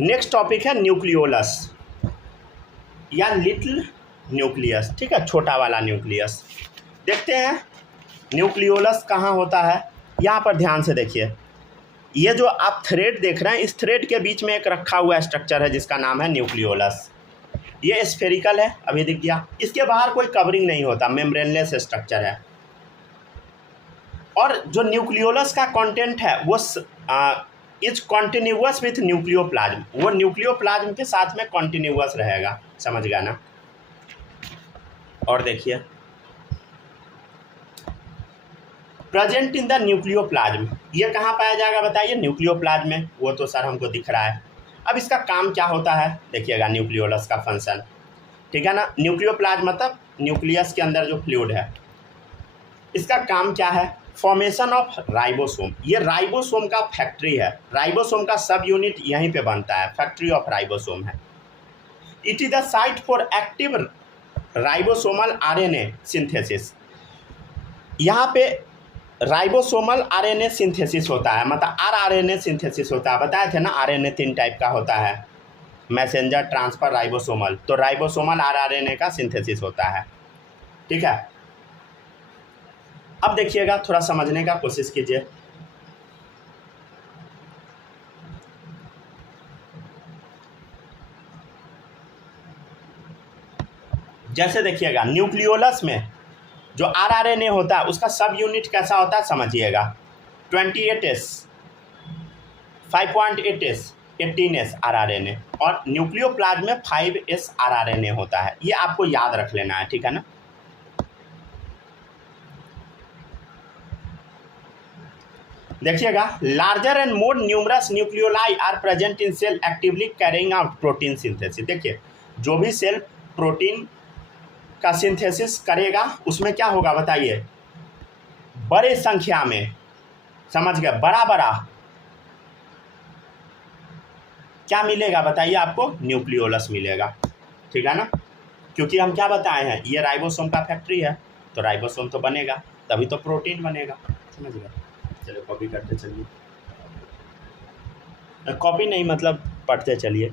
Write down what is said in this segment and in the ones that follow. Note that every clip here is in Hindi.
नेक्स्ट टॉपिक है न्यूक्लियोलस या लिटिल न्यूक्लियस, ठीक है, छोटा वाला न्यूक्लियस। देखते हैं न्यूक्लियोलस कहाँ होता है। यहाँ पर ध्यान से देखिए, ये जो आप थ्रेड देख रहे हैं, इस थ्रेड के बीच में एक रखा हुआ स्ट्रक्चर है जिसका नाम है न्यूक्लियोलस। ये स्फेरिकल है, अभी दिख गया। इसके बाहर कोई कवरिंग नहीं होता, मेम्ब्रेनलेस स्ट्रक्चर है। और जो न्यूक्लियोलस का कंटेंट है वो इज कॉन्टिन्यूअस विथ न्यूक्लियोप्लाज्म, वो न्यूक्लियोप्लाज्म के साथ में कॉन्टिन्यूअस रहेगा, समझ गया ना। और देखिए, प्रेजेंट इन द न्यूक्लियोप्लाज्म, ये कहाँ पाया जाएगा बताइए, न्यूक्लियोप्लाज्म में। वो तो सर हमको दिख रहा है। अब इसका काम क्या होता है देखिएगा, न्यूक्लियोलस का फंक्शन, ठीक है ना। न्यूक्लियोप्लाज्म मतलब न्यूक्लियस के अंदर जो फ्लूइड है, इसका काम क्या है, फॉर्मेशन ऑफ राइबोसोम। ये राइबोसोम का फैक्ट्री है, राइबोसोम का सब यूनिट यहीं पे बनता है, फैक्ट्री ऑफ राइबोसोम है। It is the site for active ribosomal RNA synthesis. यहाँ पे राइबोसोमल आरएनए सिंथेसिस होता है, मतलब आरएनए सिंथेसिस होता है। बताए थे ना, आरएनए 3 टाइप का होता है, मैसेंजर, ट्रांसफर, राइबोसोमल। तो राइबोसोमल आरएनए का सिंथेसिस होता है, ठीक है। अब देखिएगा, थोड़ा समझने का कोशिश कीजिए। जैसे देखिएगा, न्यूक्लियोलस में जो आरएनए होता है उसका सब यूनिट कैसा होता है समझिएगा, 28S, 5.8S, 18S आरएनए, और न्यूक्लियोप्लाज्म में 5S आरएनए होता है। ये आपको याद रख लेना है, ठीक है ना। देखिएगा, larger and more numerous nucleoli are present in cell actively carrying out protein synthesis. देखिए, जो भी सेल प्रोटीन का सिंथेसिस करेगा उसमें क्या होगा बताइए, बड़े संख्या में, समझ गए, बड़ा बड़ा क्या मिलेगा बताइए आपको, न्यूक्लियोलस मिलेगा, ठीक है ना। क्योंकि हम क्या बताए हैं, ये राइबोसोम का फैक्ट्री है, तो राइबोसोम तो बनेगा तभी तो प्रोटीन बनेगा, समझ गए। चलो कॉपी करते चलिए, कॉपी नहीं मतलब पढ़ते चलिए।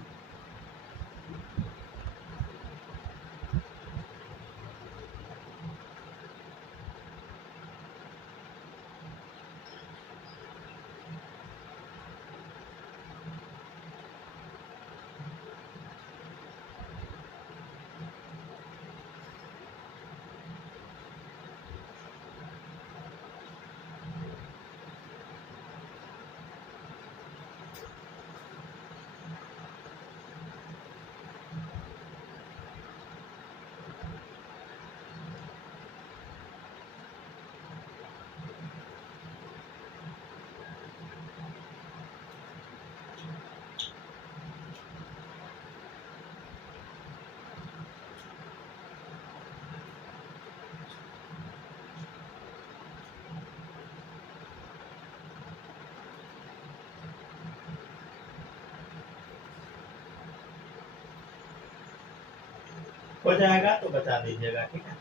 हो जाएगा तो बता दीजिएगा, ठीक है।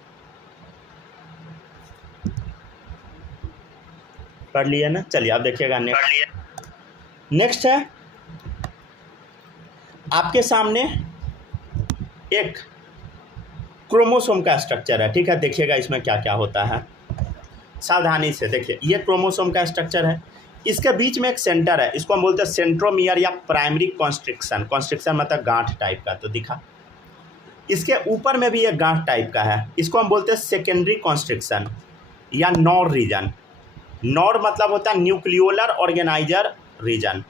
पढ़ लिया ना, चलिए अब देखिएगा नेक्स्ट है आपके सामने एक क्रोमोसोम का स्ट्रक्चर है, ठीक है। देखिएगा इसमें क्या क्या होता है, सावधानी से देखिए। ये क्रोमोसोम का स्ट्रक्चर है, इसके बीच में एक सेंटर है, इसको हम बोलते हैं सेंट्रोमियर या प्राइमरी कॉन्स्ट्रिक्शन। कॉन्स्ट्रिक्शन मतलब गांठ टाइप का, तो दिखा। इसके ऊपर में भी एक गांठ टाइप का है, इसको हम बोलते हैं सेकेंडरी कॉन्स्ट्रिक्शन या नॉर रीजन। नॉर मतलब होता है न्यूक्लियोलर ऑर्गेनाइजर रीजन,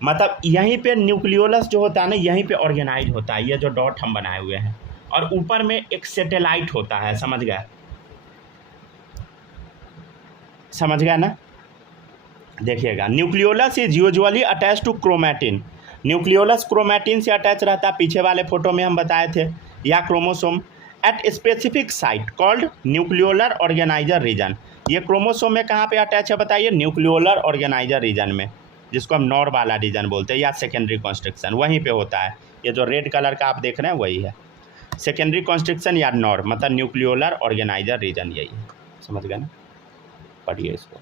मतलब यहीं पे न्यूक्लियोलस जो होता है ना, यहीं पे ऑर्गेनाइज होता है, ये जो डॉट हम बनाए हुए हैं। और ऊपर में एक सैटेलाइट होता है, समझ गए, समझ गया ना। देखिएगा, nucleolus is usually attach to chromatin. Nucleolus chromatin से अटैच रहता है, पीछे वाले फोटो में हम बताए थे, या chromosome at specific site called nucleolar organiser region. ये क्रोमोसोम में कहाँ पे अटैच है बताइए, न्यूक्लियोलर ऑर्गेनाइजर रीजन में, जिसको हम नॉर वाला रीजन बोलते हैं, या सेकेंडरी कॉन्स्ट्रिक्शन वहीं पे होता है। ये जो रेड कलर का आप देख रहे हैं वही है सेकेंडरी कॉन्स्ट्रिक्शन या नॉर, मतलब न्यूक्लियोलर ऑर्गेनाइजर रीजन, यही है, समझ गए ना। पढ़िए इसको।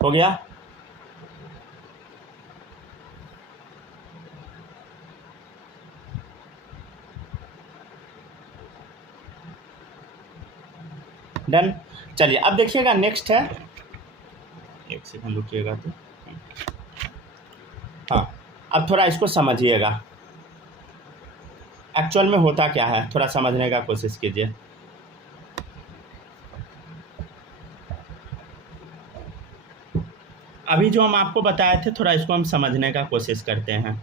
हो गया। डन। चलिए अब देखिएगा नेक्स्ट है, एक सेकंड रुकिएगा तो, हाँ अब थोड़ा इसको समझिएगा एक्चुअल में होता क्या है, थोड़ा समझने का कोशिश कीजिए। अभी जो हम आपको बताए थे थोड़ा इसको हम समझने का कोशिश करते हैं।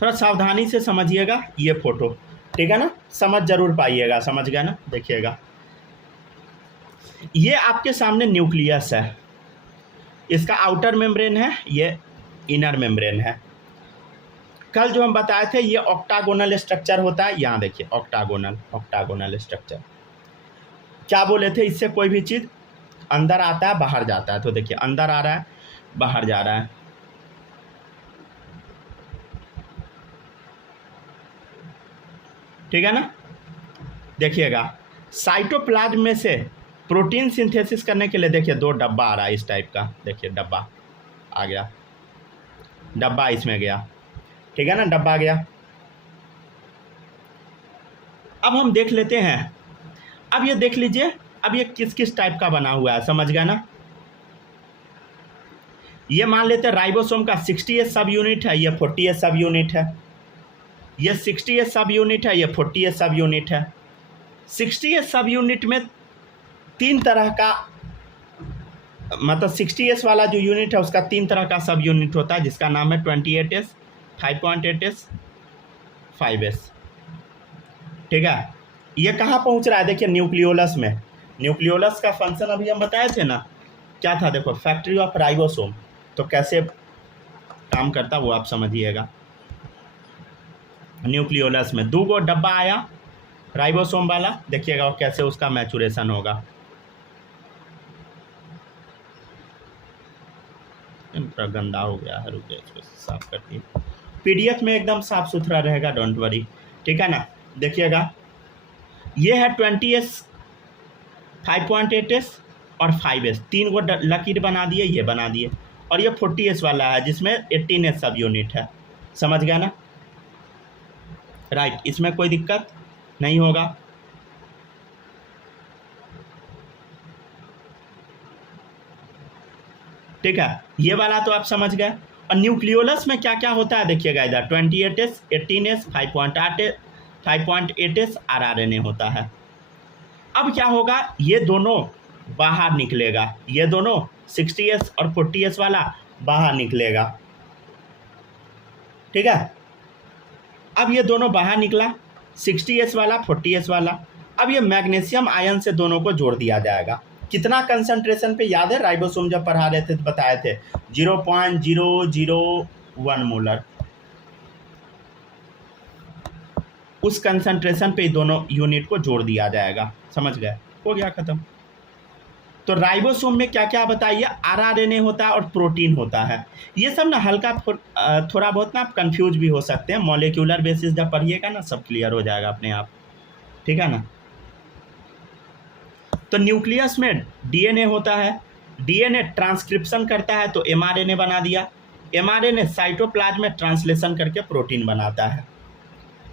थोड़ा सावधानी से समझिएगा ये फोटो, ठीक है ना, समझ जरूर पाइएगा, समझ गया ना। देखिएगा ये आपके सामने न्यूक्लियस है, इसका आउटर मेम्ब्रेन है, ये इनर मेम्ब्रेन है। कल जो हम बताए थे ये ऑक्टागोनल स्ट्रक्चर होता है, यहाँ देखिए ऑक्टागोनल स्ट्रक्चर। क्या बोले थे, इससे कोई भी चीज़ अंदर आता है बाहर जाता है, तो देखिए अंदर आ रहा है बाहर जा रहा है। ठीक है ना। देखिएगा साइटोप्लाज्म में से प्रोटीन सिंथेसिस करने के लिए देखिए दो डब्बा आ रहा है इस टाइप का, देखिए डब्बा आ गया, डब्बा इसमें गया, ठीक है ना, डब्बा गया। अब हम देख लेते हैं, अब ये देख लीजिए अब ये किस किस टाइप का बना हुआ है, समझ गया ना। ये मान लेते हैं राइबोसोम का 60S सब यूनिट है, ये 40S सब यूनिट है, ये 60S सब यूनिट है, ये 40S सब यूनिट है। 60S सब यूनिट में तीन तरह का, मतलब 60S वाला जो यूनिट है उसका तीन तरह का सब यूनिट होता है, जिसका नाम है 28S, 5.8S, 5S। ठीक है, ये कहाँ पहुँच रहा है, देखिए न्यूक्लियोलस में। न्यूक्लियोलस का फंक्शन अभी हम बताए थे ना, क्या था, देखो फैक्ट्री ऑफ राइबोसोम, तो कैसे काम करता वो आप समझिएगा। न्यूक्लियोलस में दो गो डब्बा आया राइबोसोम वाला, देखिएगा और कैसे उसका मैचुरेशन होगा। थोड़ा गंदा हो गया है, रुकिए इसको साफ करती है, PDF में एकदम साफ सुथरा रहेगा, डोंट वरी, ठीक है ना। देखिएगा ये है 20S, 5.8S और 5S, तीन गो लकीर बना दिए, ये बना दिए, और ये 40S वाला है जिसमें 18S सब यूनिट है, समझ गया ना, राइट। इसमें कोई दिक्कत नहीं होगा। ठीक है, ये वाला तो आप समझ गए। और न्यूक्लियोलस में क्या क्या होता है देखिएगा, इधर 28S, 18S, 5.8S RNA होता है। अब क्या होगा, ये दोनों बाहर निकलेगा, ये दोनों 60S और 40S वाला बाहर निकलेगा, ठीक है। अब ये दोनों बाहर निकला, 60S वाला 40S वाला। अब ये मैग्नीशियम आयन से दोनों को जोड़ दिया जाएगा। कितना कंसंट्रेशन पे याद है, राइबोसोम जब पढ़ा रहे थे तो बताए थे 0.001 मोलर, उस कंसंट्रेशन पे दोनों यूनिट को जोड़ दिया जाएगा, समझ गए, हो गया खत्म। तो राइबोसोम में क्या क्या बताइए, RNA होता है और प्रोटीन होता है। ये सब ना हल्का थोड़ा बहुत ना आप कंफ्यूज भी हो सकते हैं, मॉलिक्यूलर बेसिस जब पढ़िएगा ना सब क्लियर हो जाएगा अपने आप, ठीक है ना। तो न्यूक्लियस में DNA होता है, DNA ट्रांसक्रिप्शन करता है तो mRNA बना दिया, mRNA साइटोप्लाज्म में ट्रांसलेशन करके प्रोटीन बनाता है।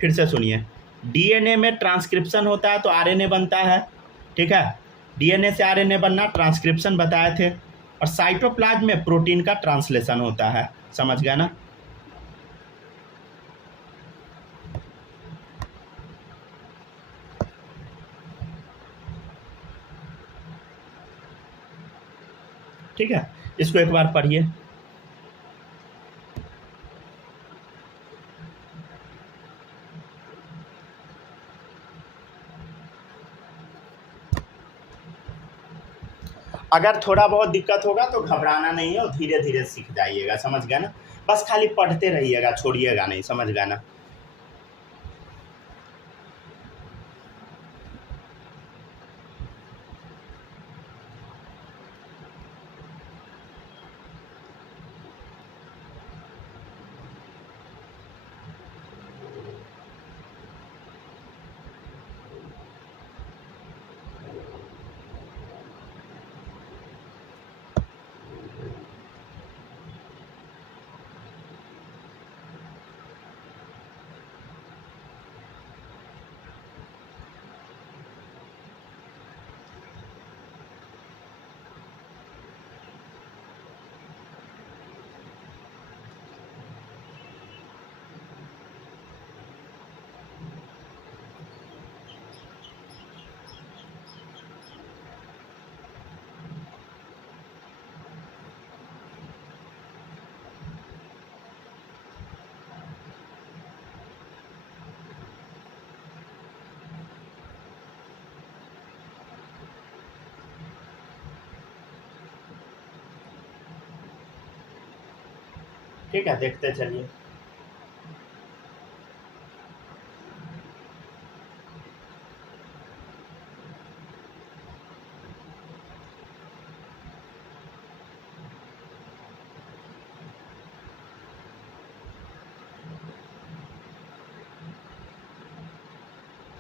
फिर से सुनिए, DNA में ट्रांसक्रिप्शन होता है तो RNA बनता है, ठीक है, DNA से RNA बनना ट्रांसक्रिप्शन बताए थे, और साइटोप्लाज्म में प्रोटीन का ट्रांसलेशन होता है, समझ गया ना। ठीक है, इसको एक बार पढ़िए। अगर थोड़ा बहुत दिक्कत होगा तो घबराना नहीं है और धीरे धीरे सीख जाइएगा, समझ गया ना। बस खाली पढ़ते रहिएगा, छोड़िएगा नहीं, समझ गया ना। ठीक है, देखते चलिए।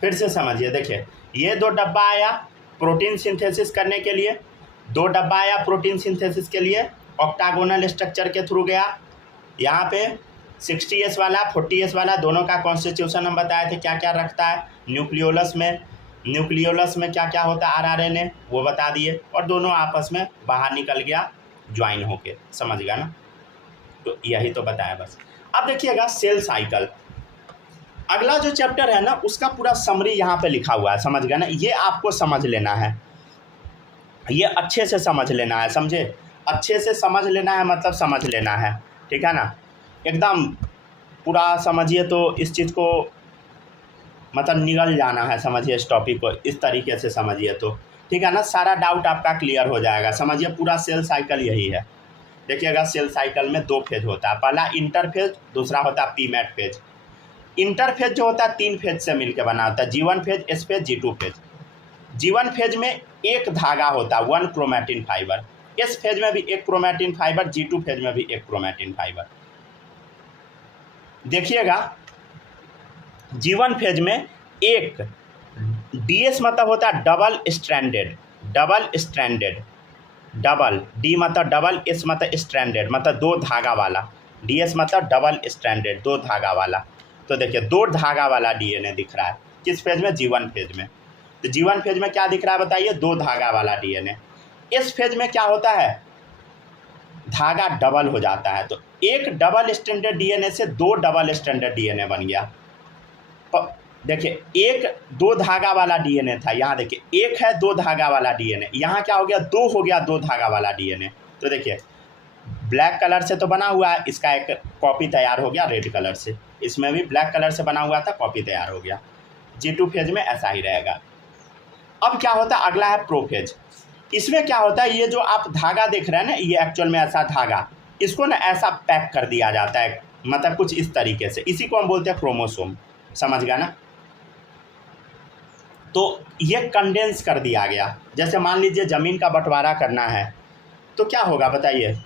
फिर से समझिए, देखिए ये 2 डब्बा आया प्रोटीन सिंथेसिस करने के लिए, 2 डब्बा आया प्रोटीन सिंथेसिस के लिए, ऑक्टागोनल स्ट्रक्चर के थ्रू गया। यहाँ पे 60s वाला 40s वाला दोनों का कॉन्स्टिट्यूशन हम बताए थे क्या क्या रखता है। न्यूक्लियोलस में क्या क्या होता है आरआरएनए वो बता दिए, और दोनों आपस में बाहर निकल गया ज्वाइन होके, समझ गया ना। तो यही तो बताया बस। अब देखिएगा सेल साइकिल, अगला जो चैप्टर है ना उसका पूरा समरी यहाँ पे लिखा हुआ है, समझ गया ना। ये आपको समझ लेना है, ये अच्छे से समझ लेना है, समझे। अच्छे से समझ लेना है मतलब समझ लेना है, ठीक है ना। एकदम पूरा समझिए तो इस चीज़ को मतलब निगल जाना है, समझिए इस टॉपिक को इस तरीके से समझिए तो, ठीक है ना। सारा डाउट आपका क्लियर हो जाएगा। समझिए पूरा सेल साइकिल यही है। देखिएगा सेल साइकिल में 2 फेज होता है, पहला इंटरफेज, दूसरा होता है पीमैट फेज। इंटरफेज जो होता है 3 फेज से मिलकर बना होता है, G1 phase, S phase, G2 phase. G1 phase में एक धागा होता है 1 क्रोमैटिन फाइबर, S फेज में भी 1 क्रोमैटिन फाइबर, G2 फेज में भी 1 क्रोमैटिन फाइबर। देखिएगा G1 फेज में एक DS मतलब होता है डबल स्ट्रैंडेड, डबल D मतलब डबल, S मतलब स्ट्रैंडेड मतलब 2 धागा वाला, DS मतलब डबल स्ट्रैंडेड 2 धागा वाला। तो देखिए 2 धागा वाला DNA दिख रहा है किस फेज में, G1 फेज में। तो G1 फेज में क्या दिख रहा है बताइए, 2 धागा वाला DNA। इस फेज में क्या होता है, धागा डबल हो जाता है। तो एक डबल स्ट्रैंडेड DNA से 2 डबल स्ट्रैंडेड DNA बन गया। देखिए एक 2 धागा वाला DNA था, यहाँ देखिए एक है 2 धागा वाला DNA, यहाँ क्या हो गया 2 हो गया 2 धागा वाला DNA। तो देखिए ब्लैक कलर से तो बना हुआ है, इसका एक कॉपी तैयार हो गया रेड कलर से, इसमें भी ब्लैक कलर से बना हुआ था, कॉपी तैयार हो गया। G2 फेज में ऐसा ही रहेगा। अब क्या होता है, अगला है प्रोफेज। इसमें क्या होता है, ये जो आप धागा देख रहे हैं ना, ये एक्चुअल में ऐसा धागा, इसको ना ऐसा पैक कर दिया जाता है, मतलब कुछ इस तरीके से, इसी को हम बोलते हैं क्रोमोसोम, समझ गया ना। तो ये कंडेंस कर दिया गया। जैसे मान लीजिए ज़मीन का बंटवारा करना है तो क्या होगा बताइए।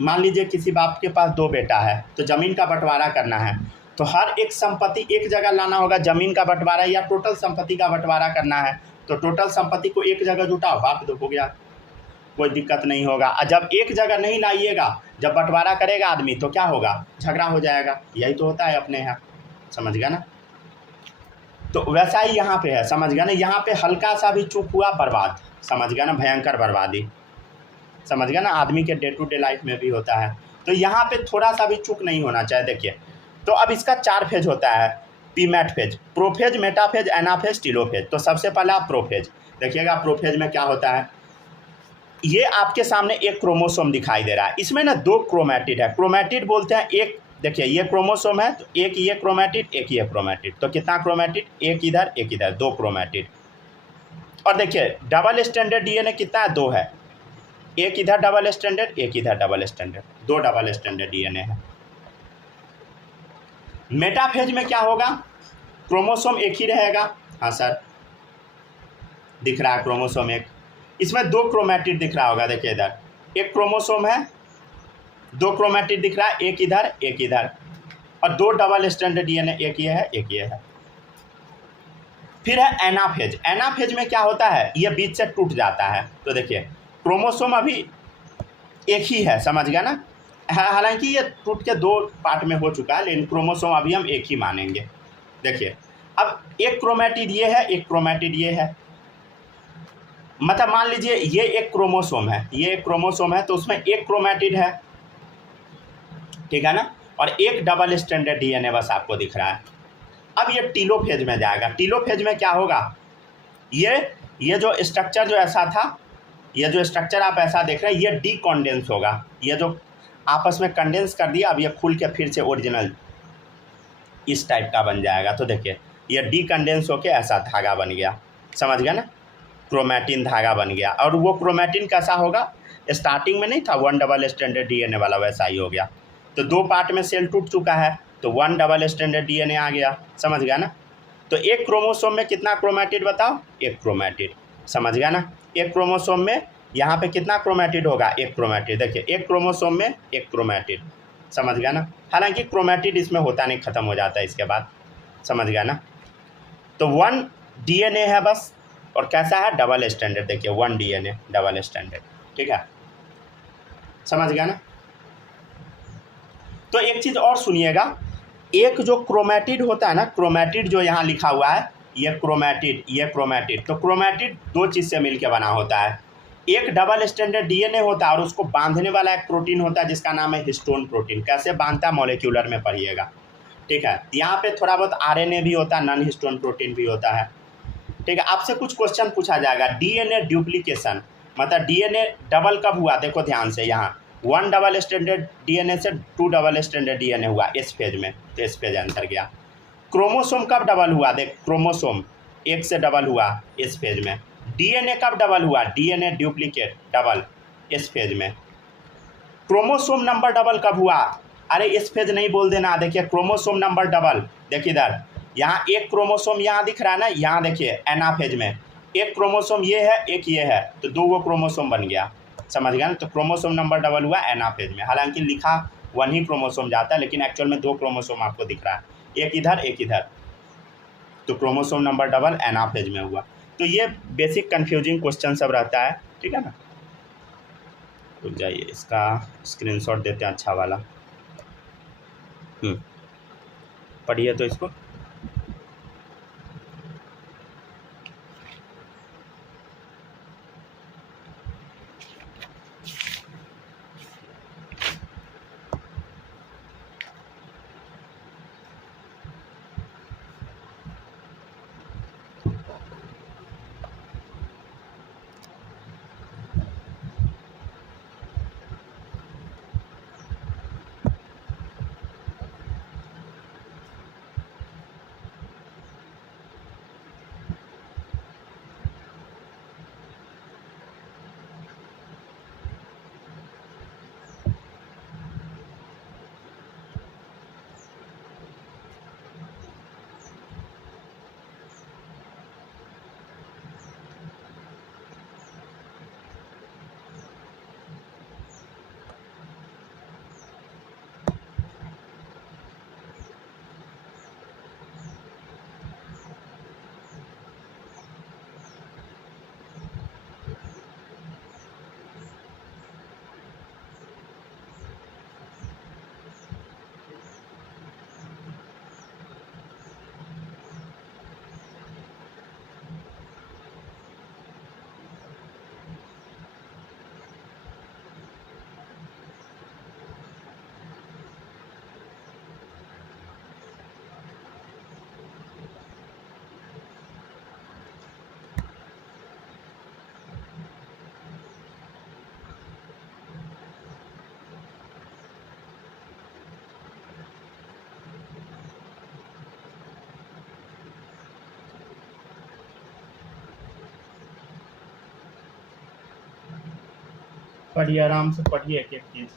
मान लीजिए किसी बाप के पास 2 बेटा है, तो ज़मीन का बंटवारा करना है, तो हर एक संपत्ति एक जगह लाना होगा। ज़मीन का बंटवारा या टोटल संपत्ति का बंटवारा करना है तो टोटल संपत्ति को एक जगह जुटाओ, बाप दो हो गया, कोई दिक्कत नहीं होगा। और जब एक जगह नहीं लाइएगा, जब बंटवारा करेगा आदमी तो क्या होगा, झगड़ा हो जाएगा। यही तो होता है अपने यहाँ, समझ गया ना। तो वैसा ही यहाँ पे है, समझ गया ना। यहाँ पे हल्का सा भी चूक हुआ बर्बाद, समझ गया ना, भयंकर बर्बादी, समझ गया ना। आदमी के डे टू डे लाइफ में भी होता है, तो यहाँ पे थोड़ा सा भी चूक नहीं होना चाहिए। देखिए तो अब इसका 4 फेज होता है, पीमैट phase, prophase, metaphase, anaphase, telophase. तो सबसे पहला प्रोफेज। देखिएगा प्रोफेज में क्या होता है, ये आपके सामने एक क्रोमोसोम दिखाई दे रहा है, इसमें ना 2 क्रोमैटिड है। क्रोमैटिड बोलते हैं एक, देखिए ये क्रोमोसोम है तो एक ये क्रोमैटिड, एक ये क्रोमैटिड, तो कितना क्रोमैटिड, एक इधर 2 क्रोमैटिड। और देखिए डबल स्टैंडर्ड DNA कितना है, 2 है, एक इधर डबल स्टैंडर्ड, एक इधर double standard, 2 double standard DNA है। मेटाफेज में क्या होगा, क्रोमोसोम एक ही रहेगा, हाँ सर दिख रहा है क्रोमोसोम एक, इसमें 2 क्रोमैटिड दिख रहा होगा। देखिए इधर एक क्रोमोसोम है, 2 क्रोमैटिड दिख रहा है, एक इधर, और 2 डबल स्टैंडर्ड DNA, एक ये है एक ये है। फिर है एनाफेज। एनाफेज में क्या होता है, ये बीच से टूट जाता है। तो देखिए क्रोमोसोम अभी एक ही है, समझ गया ना। हालांकि ये टूट के 2 पार्ट में हो चुका है, लेकिन क्रोमोसोम अभी हम एक ही मानेंगे। देखिए अब एक क्रोमैटिड ये है, एक क्रोमैटिड ये है, मतलब मान लीजिए ये एक क्रोमोसोम है, ये एक क्रोमोसोम है, तो उसमें एक क्रोमैटिड है, ठीक है ना, और एक डबल स्टैंडर्ड DNA बस आपको दिख रहा है। अब ये टीलोफेज में जाएगा। टीलोफेज में क्या होगा, ये जो स्ट्रक्चर जो ऐसा था, ये जो स्ट्रक्चर आप ऐसा देख रहे हैं, ये डीकॉन्डेंस होगा। ये जो आपस में कंडेंस कर दिया, अब ये खुल के फिर से ओरिजिनल इस टाइप का बन जाएगा। तो देखिए ये डीकंडेंस होके ऐसा धागा बन गया, समझ गया ना, क्रोमैटिन धागा बन गया। और वो क्रोमैटिन कैसा होगा, स्टार्टिंग में नहीं था 1 डबल स्टैंडर्ड DNA वाला, वैसा ही हो गया। तो 2 पार्ट में सेल टूट चुका है, तो 1 डबल स्ट्रैंडेड डीएनए आ गया। समझ गया ना। तो एक क्रोमोसोम में कितना क्रोमैटिड बताओ, एक क्रोमैटिड। समझ गया ना। एक क्रोमोसोम में यहाँ पे कितना क्रोमैटिड होगा, एक क्रोमैटिड। देखिए एक क्रोमोसोम में एक क्रोमैटिड। समझ गया ना। हालांकि क्रोमैटिड इसमें होता नहीं, ख़त्म हो जाता है इसके बाद। समझ गया ना। तो 1 डीएनए है बस, और कैसा है, डबल स्ट्रैंडेड। देखिए 1 डीएनए डबल स्ट्रैंडेड, ठीक है। समझ गया ना। तो एक चीज़ और सुनिएगा, एक जो क्रोमैटिड होता है ना, क्रोमैटिड जो यहाँ लिखा हुआ है, ये क्रोमैटिड, ये क्रोमैटिड। तो क्रोमैटिड 2 चीज़ से मिलकर बना होता है। एक डबल स्ट्रैंडेड डीएनए होता है और उसको बांधने वाला एक प्रोटीन होता है जिसका नाम है हिस्टोन प्रोटीन। कैसे बांधता है, मॉलिक्यूलर में पढ़िएगा, ठीक है। यहाँ पे थोड़ा बहुत आरएनए भी होता है, नॉन हिस्टोन प्रोटीन भी होता है, ठीक है। आपसे कुछ क्वेश्चन पूछा जाएगा, डीएनए डुप्लीकेशन मतलब डीएनए डबल कब हुआ, देखो ध्यान से। यहाँ 1 डबल स्ट्रैंडेड डीएनए से 2 डबल स्ट्रैंडेड डीएनए हुआ इस फेज में, तो इस फेज आंसर गया। क्रोमोसोम कब डबल हुआ, देख क्रोमोसोम 1 से डबल हुआ इस फेज में। डीएनए कब डबल हुआ, डीएनए डुप्लीकेट डबल इस फेज में। क्रोमोसोम नंबर डबल कब हुआ, अरे इस फेज नहीं बोल देना। देखिए क्रोमोसोम नंबर डबल, देखिए इधर, यहाँ एक क्रोमोसोम यहाँ दिख रहा है ना, यहाँ देखिए एनाफेज में एक क्रोमोसोम ये है, एक ये है, तो 2 वो क्रोमोसोम बन गया। समझ गया ना। तो क्रोमोसोम नंबर डबल हुआ एनाफेज में। हालांकि लिखा 1 ही क्रोमोसोम जाता है, लेकिन एक्चुअल में 2 क्रोमोसोम आपको दिख रहा है, एक इधर एक इधर। तो क्रोमोसोम नंबर डबल एनाफेज में हुआ। तो ये बेसिक कन्फ्यूजिंग क्वेश्चन सब रहता है, ठीक है ना। रुक जाइए, इसका स्क्रीनशॉट देते हैं अच्छा वाला। पढ़िए तो इसको। पढ़िए, आराम से पढ़िए एक एक चीज़।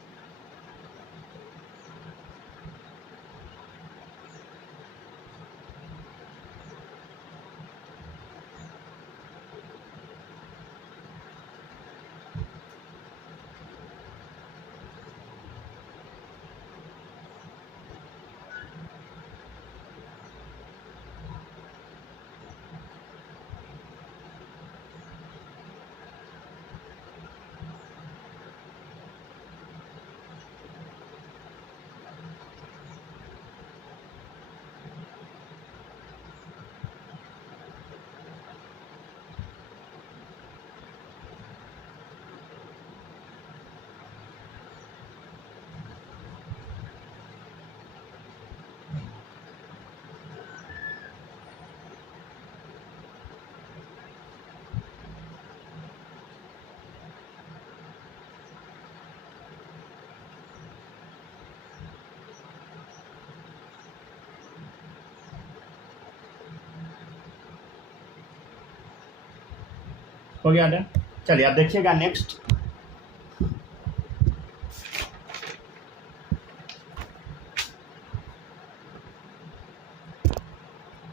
हो गया डन। चलिए अब देखिएगा नेक्स्ट।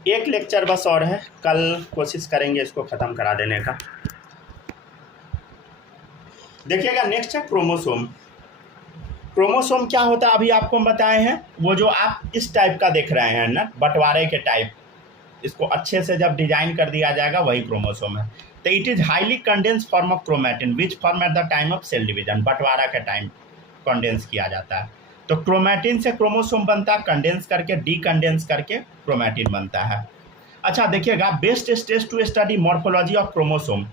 एक लेक्चर बस और है, कल कोशिश करेंगे इसको ख़त्म करा देने का। देखिएगा नेक्स्ट है क्रोमोसोम। क्रोमोसोम क्या होता है अभी आपको हम बताए हैं, वो जो आप इस टाइप का देख रहे हैं ना, बंटवारे के टाइप, इसको अच्छे से जब डिजाइन कर दिया जाएगा वही क्रोमोसोम है। तो it is highly condense form of chromatin which form at the time of cell division, बंटवारा के टाइम कंडेंस किया जाता है। तो क्रोमैटिन से क्रोमोसोम बनता है, कंडेंस करके डीकंडेंस करके क्रोमैटिन बनता है। अच्छा देखिएगा, best stage to study morphology of chromosome.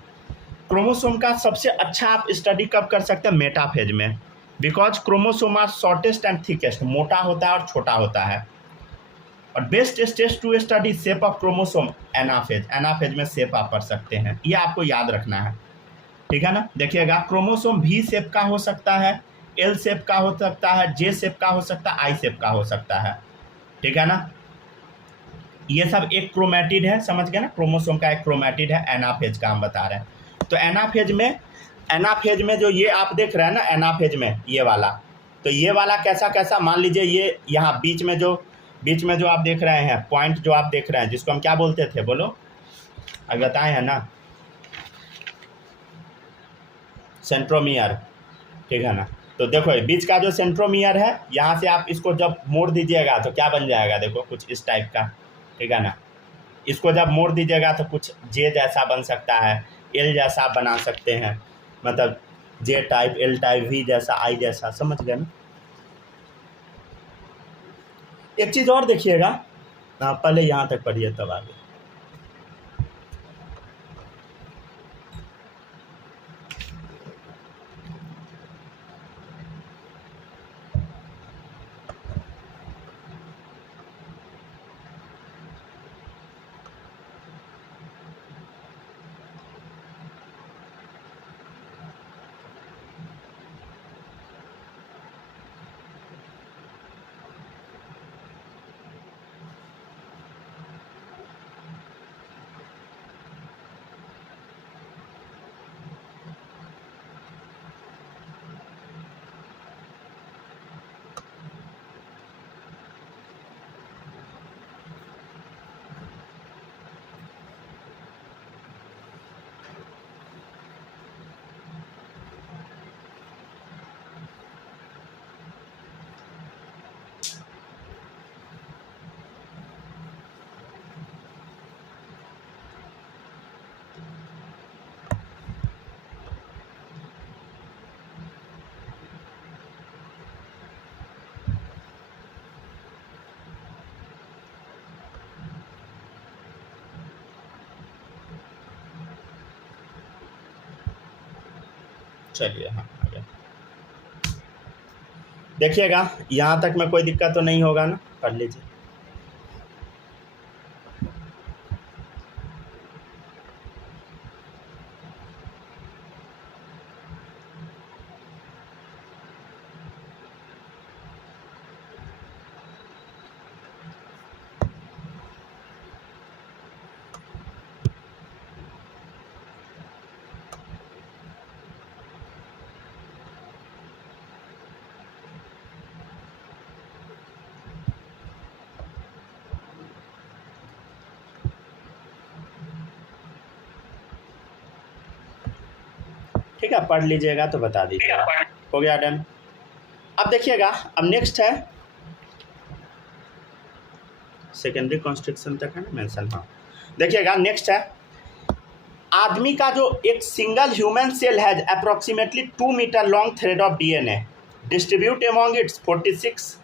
Chromosome का सबसे अच्छा आप स्टडी कब कर सकते हैं? मेटाफेज में, because chromosome are shortest and thickest, मोटा होता है और छोटा होता है। और best stage to study shape of chromosome anaphase, anaphase में शेप आप पढ़ सकते हैं, ये आपको याद रखना है, ठीक है ना। देखिएगा क्रोमोसोम भी शेप का हो सकता है, एल शेप का हो सकता है, जे शेप का हो सकता है, आई शेप का हो सकता है, ठीक है ना। ये सब एक क्रोमैटिड है, समझ गए ना, क्रोमोसोम का एक क्रोमैटिड है, एनाफेज का हम बता रहे हैं। तो एनाफेज में जो ये आप देख रहे हैं ना, एनाफेज में ये वाला, तो ये वाला कैसा कैसा, मान लीजिए ये यहाँ बीच में जो आप देख रहे हैं पॉइंट, जो आप देख रहे हैं जिसको हम क्या बोलते थे, बोलो अभी बताए हैं ना, सेंट्रोमियर, ठीक है ना। तो देखो बीच का जो सेंट्रोमियर है, यहाँ से आप इसको जब मोड़ दीजिएगा तो क्या बन जाएगा, देखो कुछ इस टाइप का, ठीक है ना। इसको जब मोड़ दीजिएगा तो कुछ जे जैसा बन सकता है, एल जैसा बना सकते हैं, मतलब जे टाइप, एल टाइप, वी जैसा, आई जैसा, समझ गए ना। एक चीज़ और देखिएगा, पहले यहाँ तक पढ़िए तब आगे। चलिए हाँ आगे देखिएगा, यहाँ तक में कोई दिक्कत तो नहीं होगा ना, पढ़ लीजिए। ठीक है, पढ़ लीजिएगा तो बता दीजिएगा, हो गया डन। अब देखिएगा, अब नेक्स्ट है सेकेंडरी कॉन्स्ट्रक्शन तक है ना मेंशन, हाँ। देखिएगा नेक्स्ट है, आदमी का जो एक single human cell has approximately 2 metre long thread of DNA distribute among its 46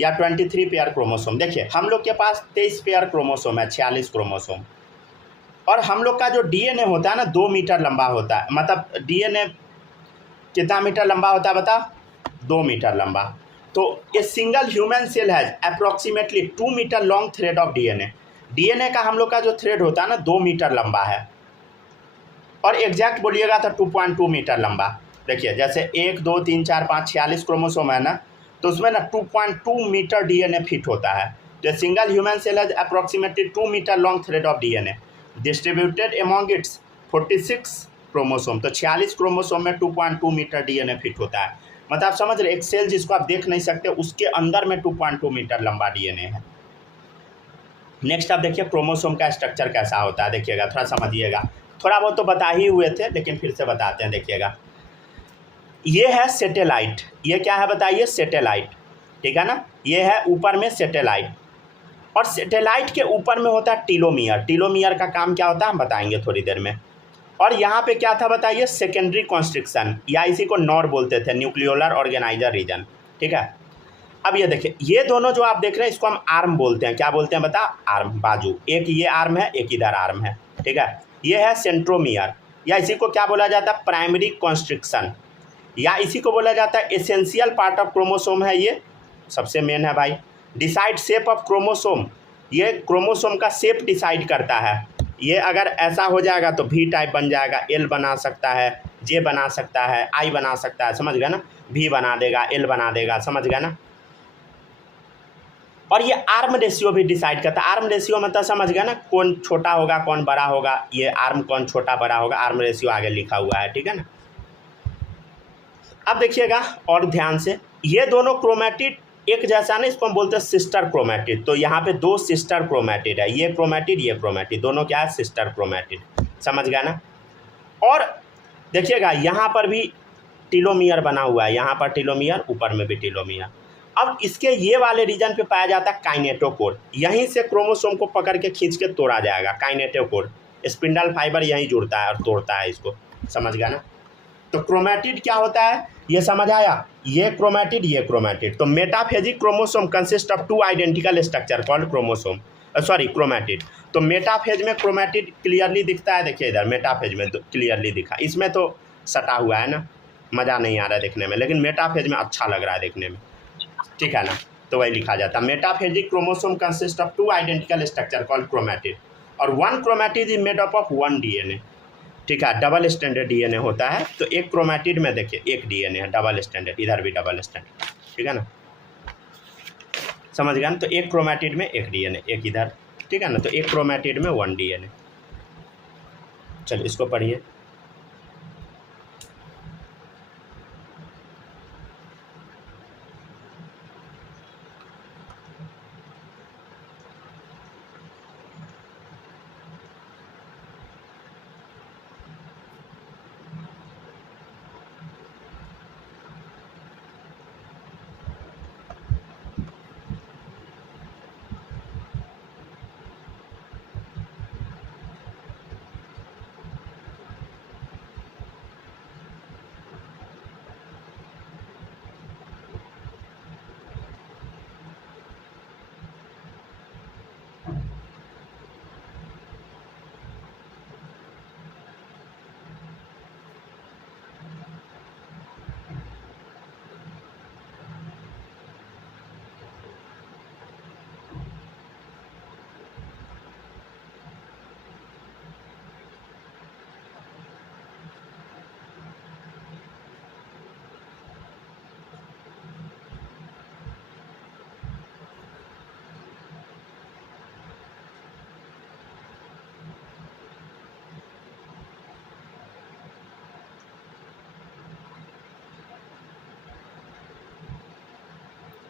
या 23 पेयर क्रोमोसोम। देखिए हम लोग के पास 23 पेयर क्रोमोसोम है, 46 क्रोमोसोम, और हम लोग का जो डीएनए होता है ना 2 मीटर लंबा होता है, मतलब डीएनए कितना मीटर लंबा होता है बता, 2 मीटर लंबा। तो ये single human cell has approximately 2 metre long thread of DNA. DNA का हम लोग का जो थ्रेड होता है ना 2 मीटर लंबा है, और एग्जैक्ट बोलिएगा तो 2.2 मीटर लंबा। देखिए जैसे 1 2 3 4 5 46 क्रोमोसोम है ना, तो उसमें ना 2.2 मीटर डीएनए फिट होता है। तो single human cell has approximately 2 metre long thread of DNA distributed among its 46 chromosome. तो 46 क्रोमोसोम में 2.2 मीटर डीएनए फिट होता है। मतलब आप समझ रहे, एक सेल जिसको आप देख नहीं सकते उसके अंदर में 2.2 मीटर लंबा डीएनए है। नेक्स्ट आप देखिए क्रोमोसोम का स्ट्रक्चर कैसा होता है, देखिएगा थोड़ा समझिएगा, थोड़ा बहुत तो बता ही हुए थे लेकिन फिर से बताते हैं। देखिएगा ये है सेटेलाइट, ये क्या है बताइए, सेटेलाइट, ठीक है ना, ये है ऊपर में सेटेलाइट, और सेटेलाइट के ऊपर में होता है टीलोमियर। टीलोमियर का काम क्या होता है हम बताएंगे थोड़ी देर में। और यहाँ पे क्या था बताइए, सेकेंडरी कॉन्स्ट्रिक्शन, या इसी को नॉर बोलते थे, न्यूक्लियोलर ऑर्गेनाइजर रीजन, ठीक है। अब ये देखिए ये दोनों जो आप देख रहे हैं इसको हम आर्म बोलते हैं, क्या बोलते हैं बता, आर्म, बाजू, एक ये आर्म है एक इधर आर्म है, ठीक है। ये है सेंट्रोमियर, या इसी को क्या बोला जाता है, प्राइमरी कॉन्स्ट्रिक्शन, या इसी को बोला जाता है एसेंशियल पार्ट ऑफ क्रोमोसोम है, ये सबसे मेन है भाई। डिसाइड शेप ऑफ क्रोमोसोम, ये क्रोमोसोम का शेप डिसाइड करता है, ये अगर ऐसा हो जाएगा तो भी टाइप बन जाएगा, एल बना सकता है, जे बना सकता है, आई बना सकता है, समझ गया ना, भी बना देगा, एल बना देगा, समझ गया ना। और ये आर्म रेशियो भी डिसाइड करता है, आर्म रेशियो मतलब समझ गया ना, कौन छोटा होगा कौन बड़ा होगा, ये आर्म कौन छोटा बड़ा होगा, आर्म रेशियो आगे लिखा हुआ है, ठीक है ना। अब देखिएगा और ध्यान से, ये दोनों क्रोमैटिड एक जैसा नहीं, इसको हम बोलते हैं सिस्टर क्रोमैटिड। तो यहाँ पे दो सिस्टर क्रोमैटिड है, ये क्रोमैटिड, दोनों क्या है, सिस्टर क्रोमैटिड, समझ गया ना। और देखिएगा यहाँ पर भी टीलोमियर बना हुआ है, यहाँ पर टीलोमियर, ऊपर में भी टीलोमियर। अब इसके ये वाले रीजन पे पाया जाता है काइनेटोकोर, यहीं से क्रोमोसोम को पकड़ के खींच के तोड़ा जाएगा, काइनेटोकोर, स्पिंडल फाइबर यहीं जुड़ता है और तोड़ता है इसको, समझ गया ना। तो क्रोमैटिड क्या होता है ये समझ आया, ये क्रोमैटिड। तो metaphasic chromosome consist of two identical structure called chromosome, sorry chromatid. तो मेटाफेज में क्रोमैटिड क्लियरली दिखता है, देखिए इधर मेटाफेज में क्लियरली दिखा, इसमें तो सटा हुआ है ना, मज़ा नहीं आ रहा है देखने में, लेकिन मेटाफेज में अच्छा लग रहा है देखने में, ठीक है ना। तो वही लिखा जाता है, metaphasic chromosome consist of two identical structure called chromatid, और one chromatid is made up of one DNA, ठीक है, डबल स्टैंडर्ड डीएनए होता है। तो एक क्रोमैटिड में देखिए एक डीएनए है, डबल स्टैंडर्ड, इधर भी डबल स्टैंडर्ड, ठीक है ना, समझ गया ना। तो एक क्रोमैटिड में एक डीएनए, एक इधर, ठीक है ना, तो एक क्रोमैटिड में वन डीएनए। चलिए इसको पढ़िए।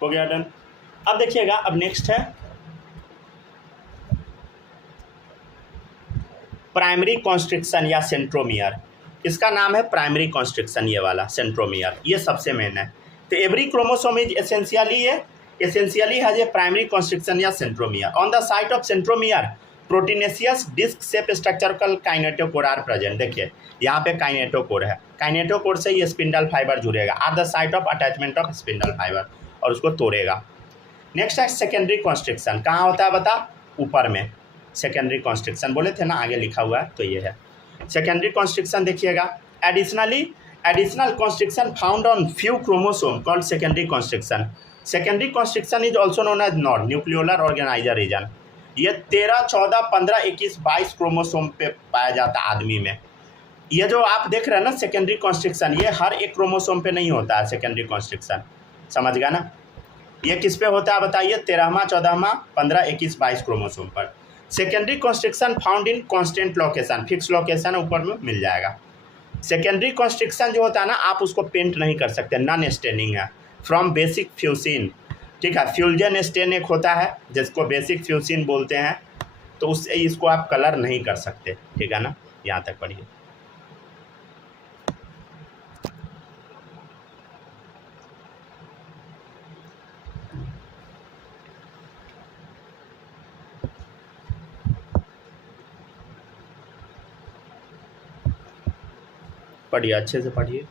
हो गया डन। अब देखिएगा, अब नेक्स्ट है प्राइमरी कॉन्स्ट्रिक्शन या सेंट्रोमियर, इसका नाम है प्राइमरी कॉन्स्ट्रिक्शन, ये वाला सेंट्रोमियर, ये सबसे मेन है। तो every chromosome is essentially has a primary constriction या centromere. On the site of centromere proteinaceous disc shape structural kinetochore are present. देखिए यहाँ पे काइनेटोकोर है, काइनेटोकोर से ये स्पिंडल फाइबर जुड़ेगा at the site of attachment of spindle fibre, और उसको तोड़ेगा। नेक्स्ट है सेकेंडरी कॉन्स्ट्रिक्शन, कहाँ होता है बता, ऊपर में सेकेंडरी कॉन्स्ट्रिक्शन बोले थे ना, आगे लिखा हुआ है, तो ये है सेकेंडरी कॉन्स्ट्रिक्शन। देखिएगा additional constriction found on few chromosome called secondary constriction. Secondary constriction is also known as nod nucleolar organiser region. ये 13, 14, 15, 21, 22 क्रोमोसोम पे पाया जाता है आदमी में। ये जो आप देख रहे हैं ना सेकेंडरी कॉन्स्ट्रिक्शन, ये हर एक क्रोमोसोम पे नहीं होता है सेकेंडरी कॉन्स्ट्रिक्शन, समझ गया ना। ये किस पे होता है बताइए, 13वां, 14वां, 15, 21, 22 क्रोमोसोम पर। Secondary constriction found in constant location, fix location ऊपर में मिल जाएगा। सेकेंडरी कॉन्स्ट्रिक्शन जो होता है ना, आप उसको पेंट नहीं कर सकते, नॉन स्टेनिंग है, फ्रॉम बेसिक फ्यूसिन। ठीक है। फ्यूजन स्टेन एक होता है जिसको बेसिक फ्यूसिन बोलते हैं, तो उससे इसको आप कलर नहीं कर सकते, ठीक है ना। यहाँ तक पढ़िए। पढ़िए, अच्छे से पढ़िए।